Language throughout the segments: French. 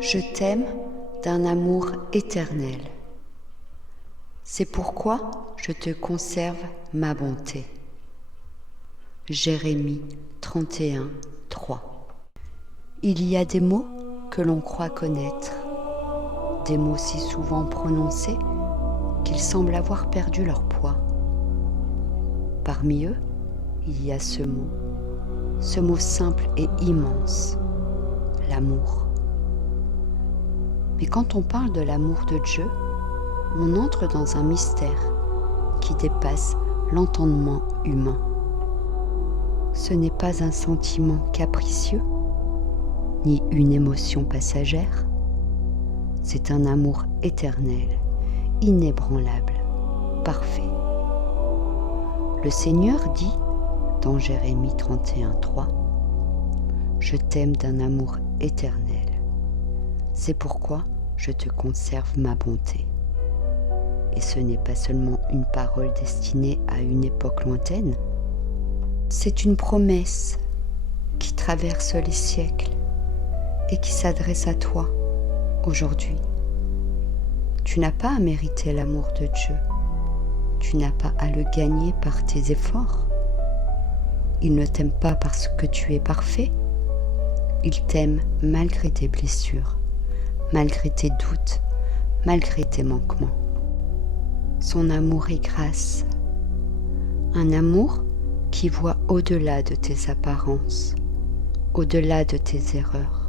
Je t'aime d'un amour éternel. C'est pourquoi je te conserve ma bonté. Jérémie 31, 3. Il y a des mots que l'on croit connaître, des mots si souvent prononcés qu'ils semblent avoir perdu leur poids. Parmi eux, il y a ce mot simple et immense, l'amour. Mais quand on parle de l'amour de Dieu, on entre dans un mystère qui dépasse l'entendement humain. Ce n'est pas un sentiment capricieux, ni une émotion passagère. C'est un amour éternel, inébranlable, parfait. Le Seigneur dit dans Jérémie 31, 3, « Je t'aime d'un amour éternel. C'est pourquoi je te conserve ma bonté. » Et ce n'est pas seulement une parole destinée à une époque lointaine, c'est une promesse qui traverse les siècles et qui s'adresse à toi aujourd'hui. Tu n'as pas à mériter l'amour de Dieu. Tu n'as pas à le gagner par tes efforts. Il ne t'aime pas parce que tu es parfait. Il t'aime malgré tes blessures, malgré tes doutes, malgré tes manquements. Son amour est grâce, un amour qui voit au-delà de tes apparences, au-delà de tes erreurs,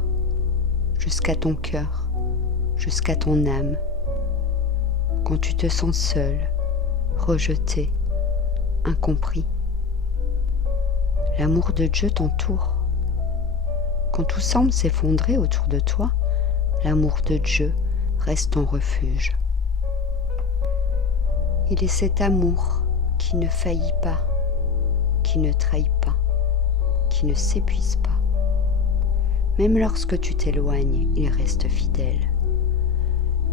jusqu'à ton cœur, jusqu'à ton âme. Quand tu te sens seul, rejeté, incompris, l'amour de Dieu t'entoure. Quand tout semble s'effondrer autour de toi, l'amour de Dieu reste ton refuge. Il est cet amour qui ne faillit pas, qui ne trahit pas, qui ne s'épuise pas. Même lorsque tu t'éloignes, il reste fidèle.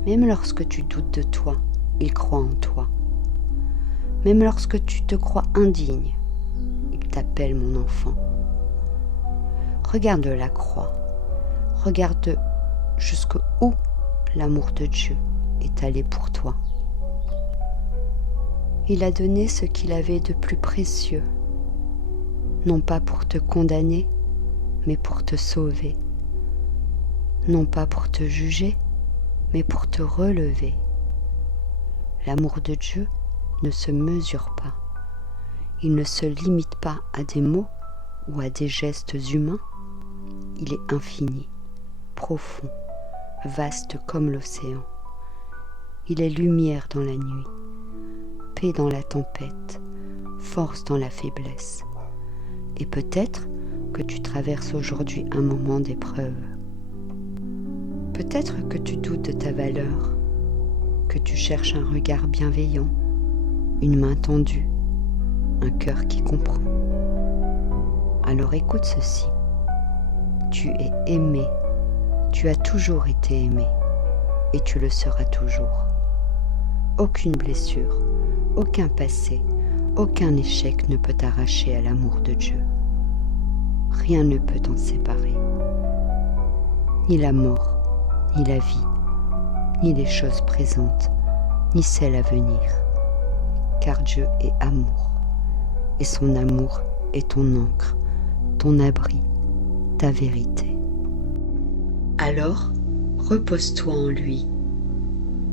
Même lorsque tu doutes de toi, il croit en toi. Même lorsque tu te crois indigne, il t'appelle mon enfant. Regarde la croix, regarde jusqu'où l'amour de Dieu est allé pour toi. Il a donné ce qu'il avait de plus précieux, non pas pour te condamner, mais pour te sauver, non pas pour te juger, mais pour te relever. L'amour de Dieu ne se mesure pas, il ne se limite pas à des mots ou à des gestes humains, il est infini, profond, vaste comme l'océan. Il est lumière dans la nuit, paix dans la tempête, force dans la faiblesse. Et peut-être que tu traverses aujourd'hui un moment d'épreuve. Peut-être que tu doutes de ta valeur, que tu cherches un regard bienveillant, une main tendue, un cœur qui comprend. Alors écoute ceci. Tu es aimé, tu as toujours été aimé, et tu le seras toujours. Aucune blessure, aucun passé, aucun échec ne peut t'arracher à l'amour de Dieu. Rien ne peut t'en séparer. Ni la mort, ni la vie, ni les choses présentes, ni celles à venir. Car Dieu est amour, et son amour est ton ancre, ton abri, ta vérité. Alors, repose-toi en lui.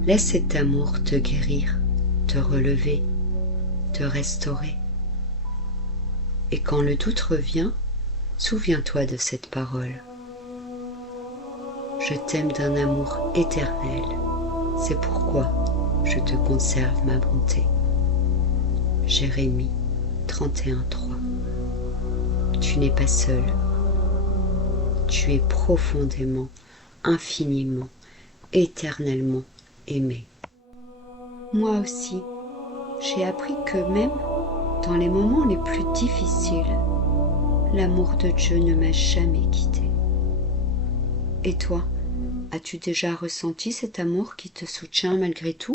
Laisse cet amour te guérir, te relever, te restaurer. Et quand le doute revient, souviens-toi de cette parole. Je t'aime d'un amour éternel, c'est pourquoi je te conserve ma bonté. Jérémie 31, 3. Tu n'es pas seul, tu es profondément, infiniment, éternellement aimé. Moi aussi, j'ai appris que même dans les moments les plus difficiles, l'amour de Dieu ne m'a jamais quitté. Et toi, as-tu déjà ressenti cet amour qui te soutient malgré tout ?